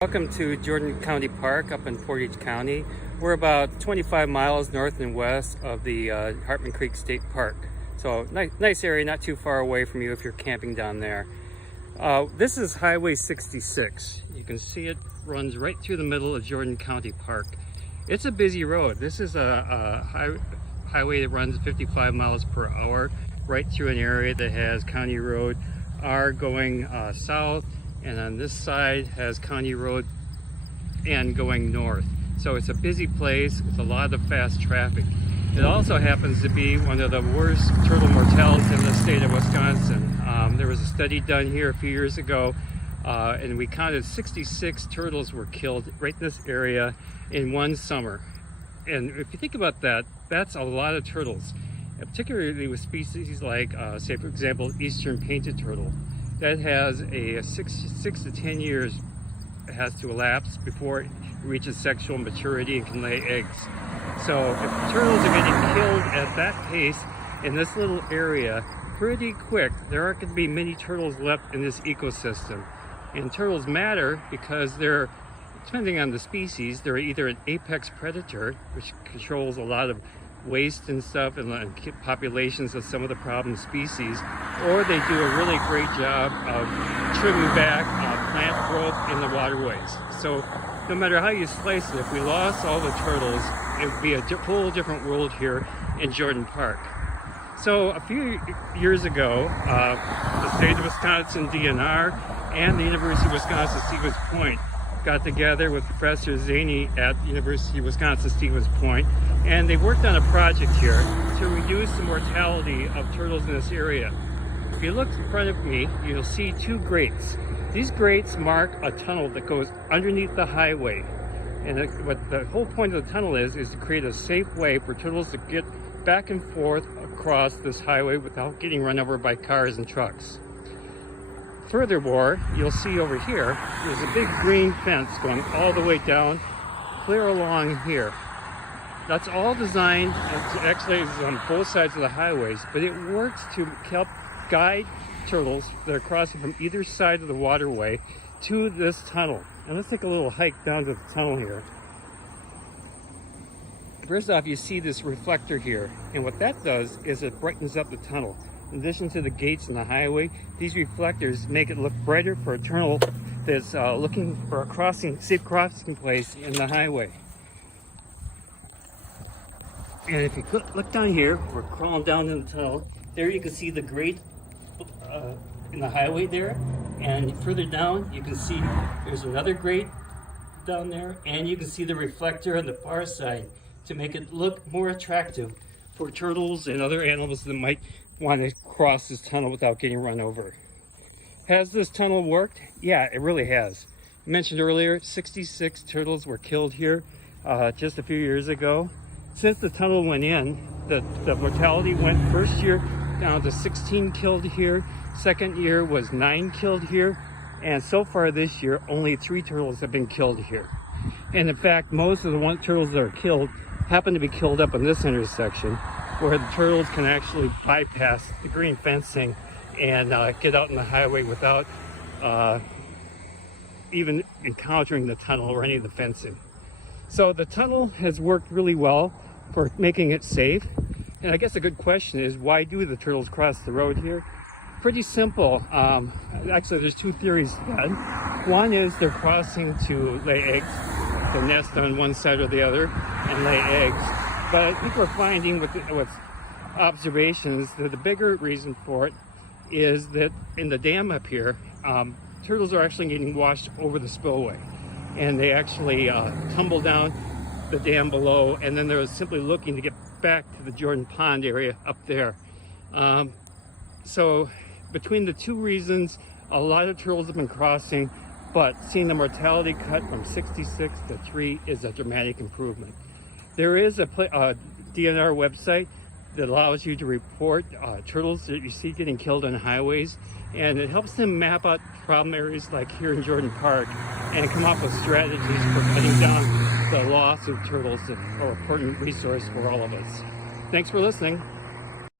Welcome to Jordan County Park up in Portage County. We're about 25 miles north and west of the Hartman Creek State Park. So nice area, not too far away from you if you're camping down there. This is Highway 66. You can see it runs right through the middle of Jordan County Park. It's a busy road. This is a highway that runs 55 miles per hour right through an area that has County Road R going south, and on this side has County Road N going north. So it's a busy place with a lot of fast traffic. It also happens to be one of the worst turtle mortalities in the state of Wisconsin. There was a study done here a few years ago, and we counted 66 turtles were killed right in this area in one summer. And if you think about that, that's a lot of turtles, particularly with species like, say for example, eastern painted turtle. That has a 6 to 10 years has to elapse before it reaches sexual maturity and can lay eggs. So if turtles are getting killed at that pace in this little area pretty quick, there aren't going to be many turtles left in this ecosystem. And turtles matter because they're, depending on the species, they're either an apex predator, which controls a lot of waste and stuff and populations of some of the problem species, or they do a really great job of trimming back plant growth in the waterways. So no matter how you slice it, if we lost all the turtles, it would be a whole different world here in Jordan Park. So a few years ago, the state of Wisconsin DNR and the University of Wisconsin-Stevens Point got together with Professor Zaney at the University of Wisconsin-Stevens Point, and they worked on a project here to reduce the mortality of turtles in this area. If you look in front of me, you'll see two grates. These grates mark a tunnel that goes underneath the highway. And what the whole point of the tunnel is to create a safe way for turtles to get back and forth across this highway without getting run over by cars and trucks. Furthermore, you'll see over here, there's a big green fence going all the way down, clear along here. That's all designed, actually it's on both sides of the highways, but it works to help guide turtles that are crossing from either side of the waterway to this tunnel. And let's take a little hike down to the tunnel here. First off, you see this reflector here, and what that does is it brightens up the tunnel. In addition to the gates in the highway, these reflectors make it look brighter for a turtle that's looking for a safe crossing place in the highway. And if you look down here, we're crawling down in the tunnel. There you can see the grate in the highway there. And further down, you can see there's another grate down there. And you can see the reflector on the far side to make it look more attractive for turtles and other animals that might want to cross this tunnel without getting run over. Has this tunnel worked? Yeah, it really has. I mentioned earlier, 66 turtles were killed here just a few years ago. Since the tunnel went in, the mortality went first year down to 16 killed here, second year was 9 killed here, and so far this year, only 3 turtles have been killed here. And in fact, most of the turtles that are killed happen to be killed up in this intersection, where the turtles can actually bypass the green fencing and get out in the highway without even encountering the tunnel or any of the fencing. So the tunnel has worked really well for making it safe. And I guess a good question is, why do the turtles cross the road here? Pretty simple. Actually, there's two theories to that. One is they're crossing to lay eggs, to nest on one side or the other and lay eggs. But I think we're finding with observations that the bigger reason for it is that in the dam up here, turtles are actually getting washed over the spillway. And they actually tumble down the dam below, and then they're simply looking to get back to the Jordan Pond area up there. So between the two reasons, a lot of turtles have been crossing, but seeing the mortality cut from 66 to 3 is a dramatic improvement. There is a DNR website that allows you to report turtles that you see getting killed on highways, and it helps them map out problem areas like here in Jordan Park and come up with strategies for cutting down the loss of turtles that are an important resource for all of us. Thanks for listening.